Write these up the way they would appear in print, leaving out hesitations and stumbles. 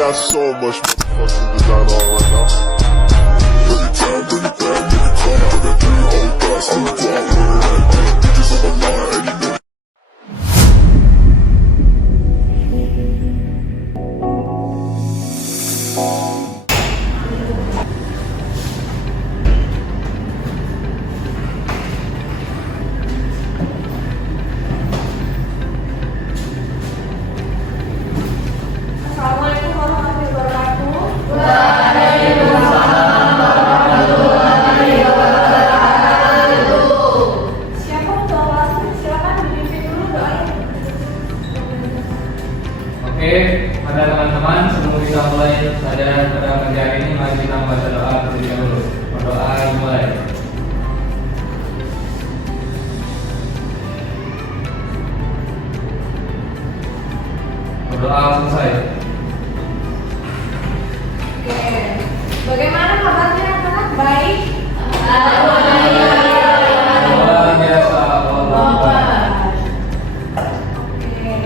got so much motherfucking design on right now. Every time, bring it back, make it come. I got 3 old thoughts, I'm the block with it. Bitches on my line, and you know. Assalamualaikum warahmatullahi wabarakatuh. Siapa ketua kelasnya? Silakan dipimpin dulu doanya. Oke, pada teman-teman sebelum kita mulai pelajaran pada pagi hari ini, mari kita membaca doa terlebih dahulu. Berdoa dimulai. Berdoa selesai. Oke. Bagaimana kabarnya anak-anak? Baik? Luar biasa, Allah. Oke.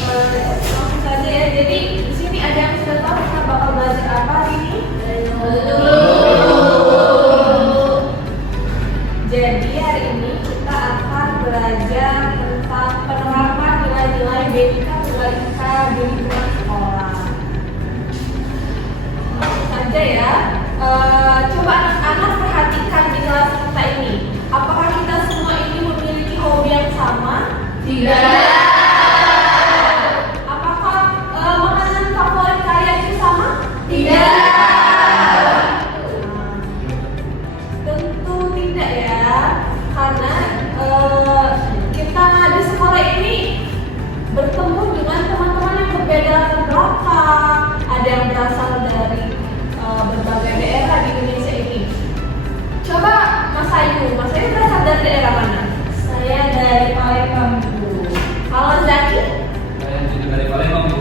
Langsung saja ya. Jadi di sini ada yang sudah tahu kita bakal belajar apa hari ini? Jadi hari ini kita akan belajar tentang penerapan nilai-nilai BIK Tunggal Ika di lingkungan sekolah. Langsung saja ya. Coba anak-anak perhatikan di kelas kita ini. Apakah kita semua ini memiliki hobi yang sama? Tidak. Apakah makanan favorit kalian itu sama? Tidak. Tentu tidak ya, karena kita di sekolah ini bertemu dengan teman-teman yang berbeda latar belakang. Ada yang berasal dari berbagai daerah di Indonesia ini. Coba Mas Ayu berasal dari daerah mana? Saya dari Palembang, Bu. Kalau Zaki? Saya juga dari Palembang, Bu.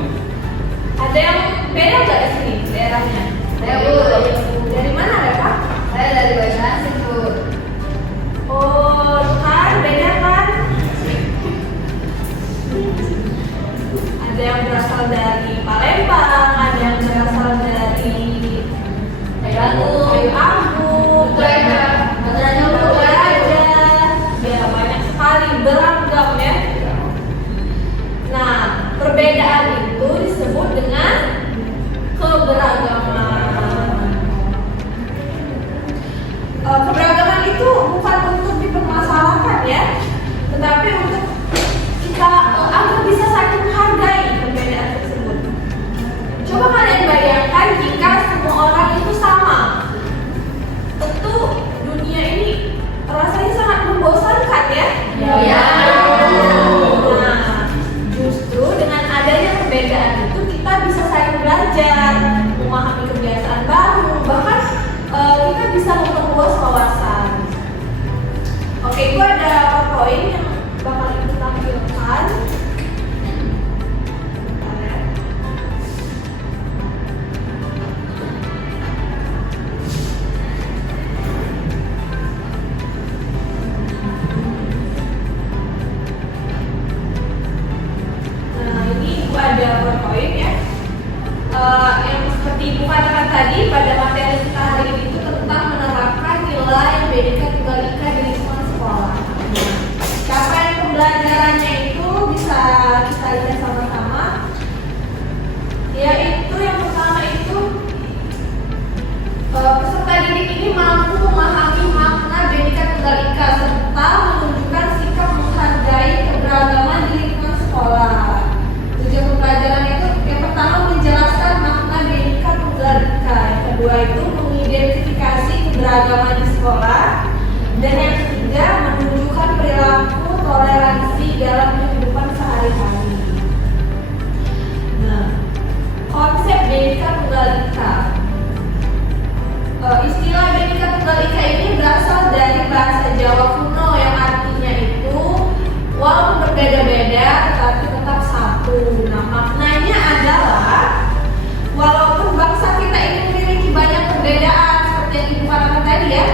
Ada yang beda nggak di sini daerahnya? Saya, Bu. Dari mana, Reva? Saya dari Banjarmasin, Bu. Oh, kan beda kan? Ada yang berasal dari Palembang, ada yang berasal dari Kayu Agung, Toraja, ya banyak sekali, beragam ya. Nah, perbedaan itu disebut dengan keberagaman. Keberagaman itu bukan untuk dipermasalahkan ya, tetapi untuk kita agar bisa saling menghargai perbedaan tersebut. Coba kalian bayangkan jika semua orang itu sama, tentu dunia ini rasanya sangat membosankan ya. Ya. Nah, justru dengan adanya perbedaan itu kita bisa saling belajar, memahami kebiasaan baru, bahkan kita bisa memperluas wawasan. Oke, itu ada PowerPoint yang bakal ibu tampilkan. Bentar ya. Nah, ini ibu ada PowerPoint ya. Yang seperti ibu katakan tadi, pada materi kita hari ini itu tentang menerapkan nilai BIK Tunggal Ika di lingkungan sekolah. Nah, capaian pembelajarannya itu bisa kita lihat sama-sama. Yaitu yang pertama itu peserta didik ini mampu memahami makna BIK Tunggal Ika serta menunjukkan sikap menghargai keberagaman di lingkungan sekolah. Tujuan pembelajaran itu yang pertama menjelaskan makna BIK Tunggal Ika, yang kedua itu mengidentifikasi keberagaman di sekolah, dan yang ketiga menunjukkan perilaku toleransi dalam kehidupan sehari-hari. Nah, konsep BIK Tunggal Ika. Istilah BIK Tunggal Ika ini berasal dari bahasa Jawa kuno yang artinya itu walaupun berbeda-beda tetapi tetap satu. Nah, maknanya adalah walaupun bangsa kita ini memiliki banyak perbedaan seperti yang ibu katakan tadi ya,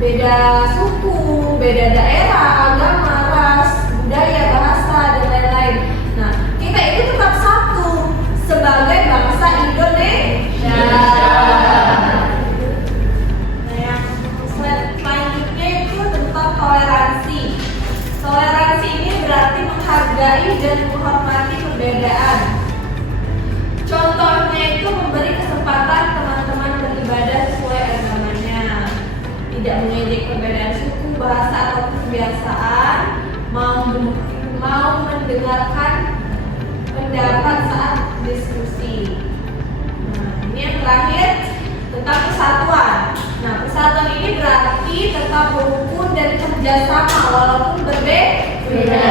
beda suku, beda daerah, agama, ras, budaya, menghargai dan menghormati perbedaan. Contohnya itu memberi kesempatan teman-teman beribadah sesuai agamanya, tidak mengejek perbedaan suku, bahasa atau kebiasaan, mau mendengarkan pendapat saat diskusi. Nah, ini yang terakhir tentang persatuan. Nah, persatuan ini berarti tetap rukun dan kerjasama walaupun berbeda.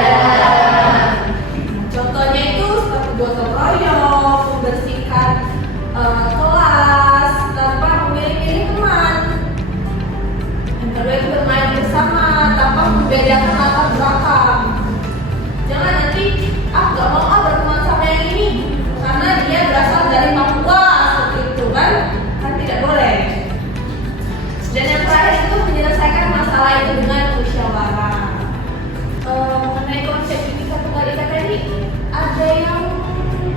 Contohnya itu seperti gotong royong, membersihkan kelas tanpa memilih-milih teman. Yang kedua itu bermain bersama tanpa membedakan latar belakang. Jangan nanti gak mau berteman sama yang ini karena dia berasal dari Papua seperti itu kan tidak boleh. Dan yang terakhir itu menyelesaikan masalah itu dengan musyawarah. Mengenai konsep Bhinneka Tunggal Ika tadi, ada yang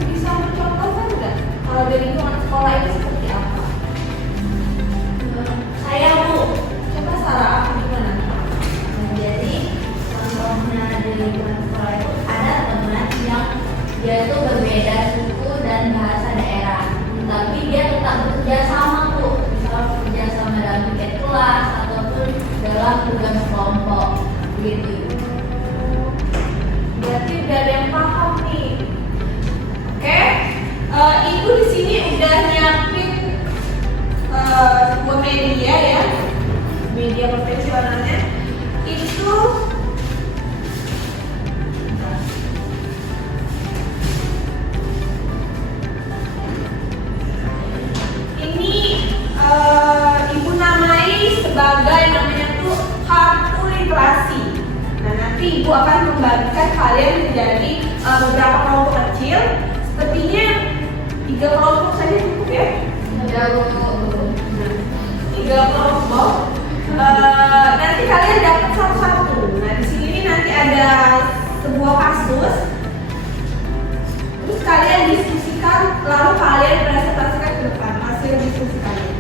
bisa mencontohkan nggak? Kalau dari lingkungan sekolah itu seperti apa? Saya Bu, coba Sarah, aku gimana? Jadi contohnya di lingkungan sekolah itu ada teman yang dia itu berbeda suku dan bahasa daerah, tapi dia tetap bekerja sama tuh, misalnya bekerja sama dalam piket kelas ataupun dalam tugas kelompok gitu. Berarti udah ada yang paham nih. Oke, Ibu di sini udah nyiapin sebuah media ya, media profesionalnya itu. Ini Ibu namai sebagai namanya tuh kartu literasi. Nah, nanti Ibu akan membagikan kalian menjadi beberapa kelompok kecil. Sepertinya 3 kelompok saja cukup ya. Ada Nah, 3 kelompok. Nanti kalian dapat satu-satu. Nah, di sini nanti ada sebuah kasus. Terus kalian diskusikan, lalu kalian presentasikan ke depan hasil diskusi kalian.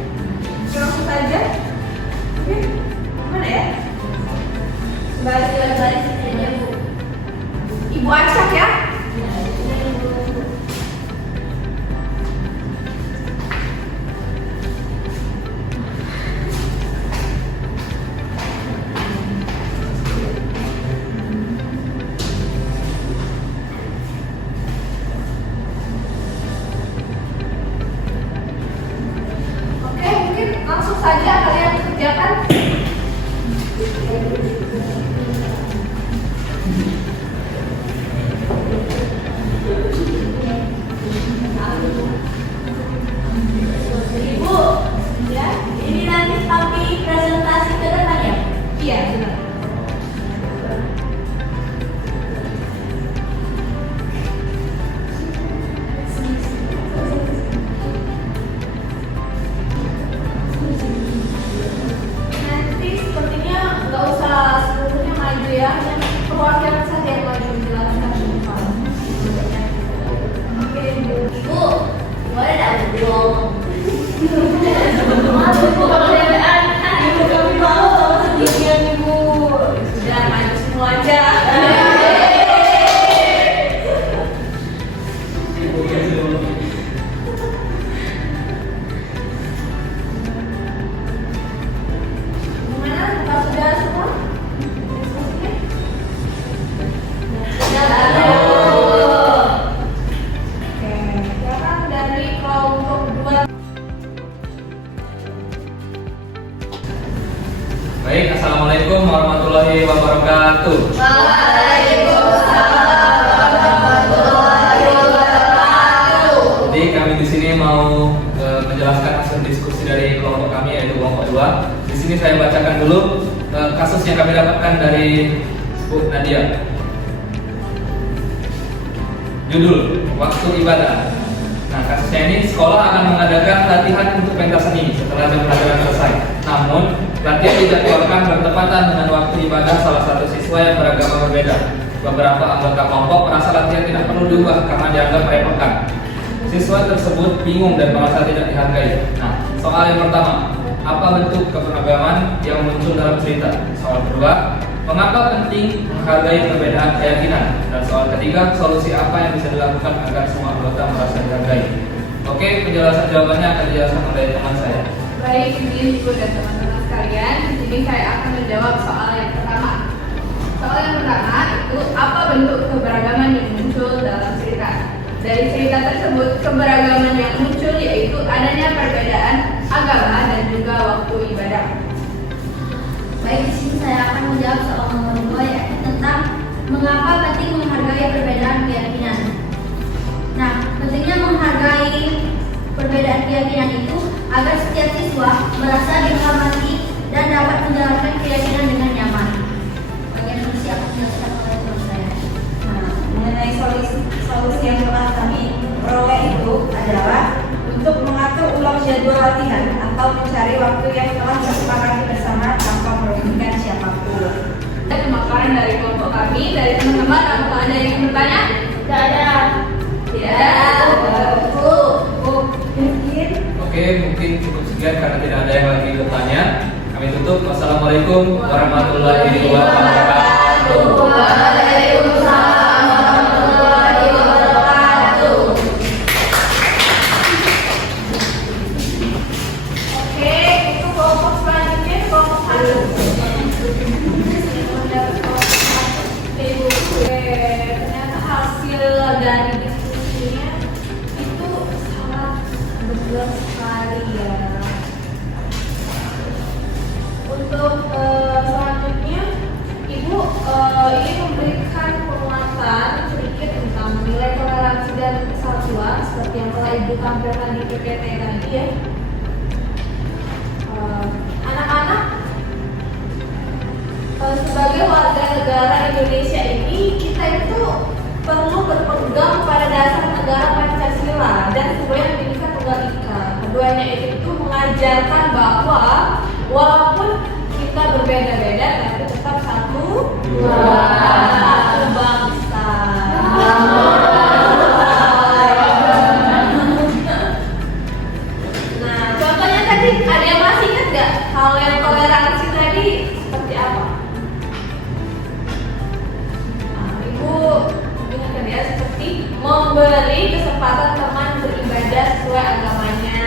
Langsung saja. Oke, mana ya? baris aja Bu. Ibu acak ya. Oke, mungkin langsung saja kalian kerjakan. Ibu, ya, ini nanti tapi presentasi ke depan ya? Iya, benar. Nanti sepertinya nggak usah seluruhnya maju ya, hanya perwakilan saja yang maju menjelaskan. Oke, Ibu. Ibu, boleh nggak Bu ngomong? Maaf Bu, kalau perbedaan Ibu kami mau sendirian Ibu. Sudah maju semua aja. Gimana? Apa sudah semua? Diskusinya? Sudah ada. Oke, sekarang dari kelompok 2. Baik, assalamualaikum warahmatullahi wabarakatuh. Jadi kami di sini mau menjelaskan hasil diskusi dari kelompok kami yaitu kelompok 2. Di sini saya bacakan dulu kasus yang kami dapatkan dari Bu Nadia. Judul waktu ibadah. Nah, kasusnya ini sekolah akan mengadakan latihan untuk pentas seni setelah jam pelajaran selesai. Namun, latihan dijadwalkan bertepatan dengan waktu ibadah salah satu siswa yang beragama berbeda. Beberapa anggota kelompok merasa latihan tidak perlu diubah karena dianggap merepotkan. Siswa tersebut bingung dan merasa tidak dihargai. Nah, soal yang pertama, apa bentuk keberagaman yang muncul dalam cerita? Soal kedua, Mengapa penting menghargai perbedaan keyakinan? Dan soal ketiga, solusi apa yang bisa dilakukan agar semua anggota merasa dihargai? Oke, penjelasan jawabannya akan dijelaskan oleh teman saya. Baik, ini Ibu dan teman-teman sekalian. Jadi saya akan menjawab soal yang pertama. Soal yang pertama itu apa bentuk keberagaman yang muncul dalam cerita? Dari cerita tersebut, keberagaman yang muncul yaitu adanya perbedaan agama dan juga waktu ibadah. Baik, di sini saya akan menjawab soal nomor 2 yaitu tentang mengapa penting menghargai perbedaan keyakinan. Nah, pentingnya menghargai perbedaan keyakinan itu agar setiap siswa merasa dihormati dan dapat menjalankan keyakinan dengan nyaman. Bagian solusi akan dijelaskan oleh teman saya. Nah, mengenai solusi yang telah kami peroleh itu adalah untuk mengatur ulang jadwal latihan atau mencari waktu yang telah disepakati bersama tanpa merugikan siapapun. Pemaparan dari kelompok kami, dari teman-teman, apakah ada yang ingin bertanya? Tidak ada. Tidak ada. Mungkin Oke, mungkin cukup sekian karena tidak ada yang lagi bertanya. Kami tutup. Wassalamualaikum warahmatullahi wabarakatuh. Waalaikumsalam warahmatullahi wabarakatuh. Oke, itu kelompok selanjutnya, kelompok 1. Ibu, ternyata hasil dari diskusinya itu sangat benar sekali ya. Untuk selanjutnya, Ibu ingin memberikan penguatan sedikit tentang nilai toleransi dan kesatuan seperti yang telah Ibu tampilkan di PPT tadi ya. Anak-anak, sebagai warga negara Indonesia ini, kita itu perlu berpegang pada dasar negara Pancasila dan sebuah Bhinneka Tunggal Ika. Keduanya itu mengajarkan bahwa walaupun kita berbeda-beda, tapi tetap satu bangsa. Nah, contohnya tadi ada yang masih ingat nggak hal yang toleransi tadi seperti apa? Nah, Ibu ingatkan ya, seperti memberi kesempatan teman beribadah sesuai agamanya.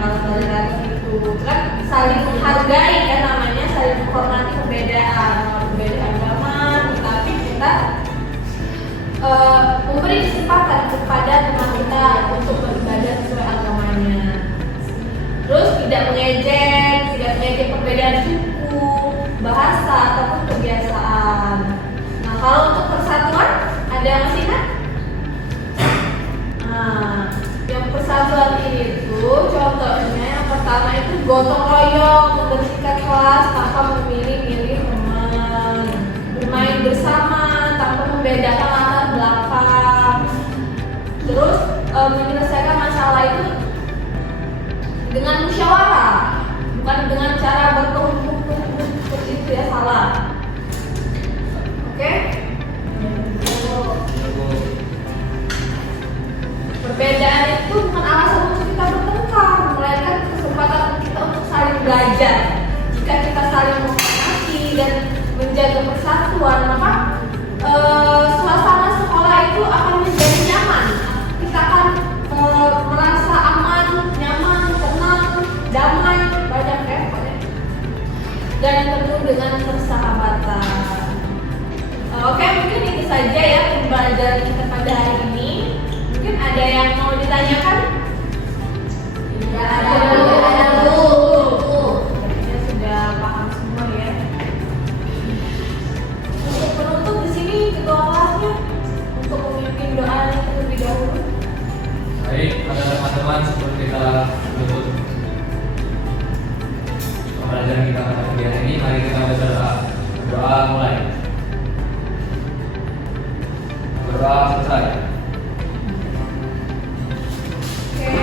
Kalau toleransi itu kan saling menghargai, kan namanya saling menghormati perbedaan, berbeda agama, tetapi kita memberi kesempatan kepada teman kita untuk beribadah sesuai agamanya. Terus tidak mengejek perbedaan suku, bahasa ataupun kebiasaan. Nah, kalau untuk persatuan ada yang masih ingat? Nah, yang persatuan ini tuh contohnya yang pertama itu gotong royong, membersihkan kelas tanpa memilih-milih teman, bermain bersama tanpa membedakan latar belakang. Terus menyelesaikan masalah itu dengan musyawarah, bukan dengan cara bertumpuk-tumpuk seperti itu ya, salah. Oke? Perbedaan itu bukan alasan untuk kita bertengkar, melainkan kesempatan kita untuk saling belajar. Jika kita saling menghormati dan menjaga persatuan, maka suasana sekolah itu akan menjadi nyaman. Kita akan merasa aman, nyaman, tenang, damai, banyak ya pokoknya. Dan penuh dengan persahabatan. Oke, mungkin itu saja ya pembelajaran kita pada hari ini. Mungkin ada yang mau ditanyakan? Ada. Kayaknya sudah paham semua ya. Untuk penutup di sini ketua kelasnya untuk memimpin doanya terlebih dahulu. Baik, pada teman-teman sebelum kita tutup pembelajaran kita pada kegiatan ini, mari kita berdoa. Doa mulai. Berdoa selesai. Oke,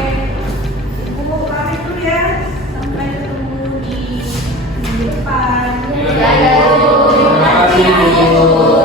Ibu pamit dulu ya. Sampai ketemu di minggu depan. Terima kasih.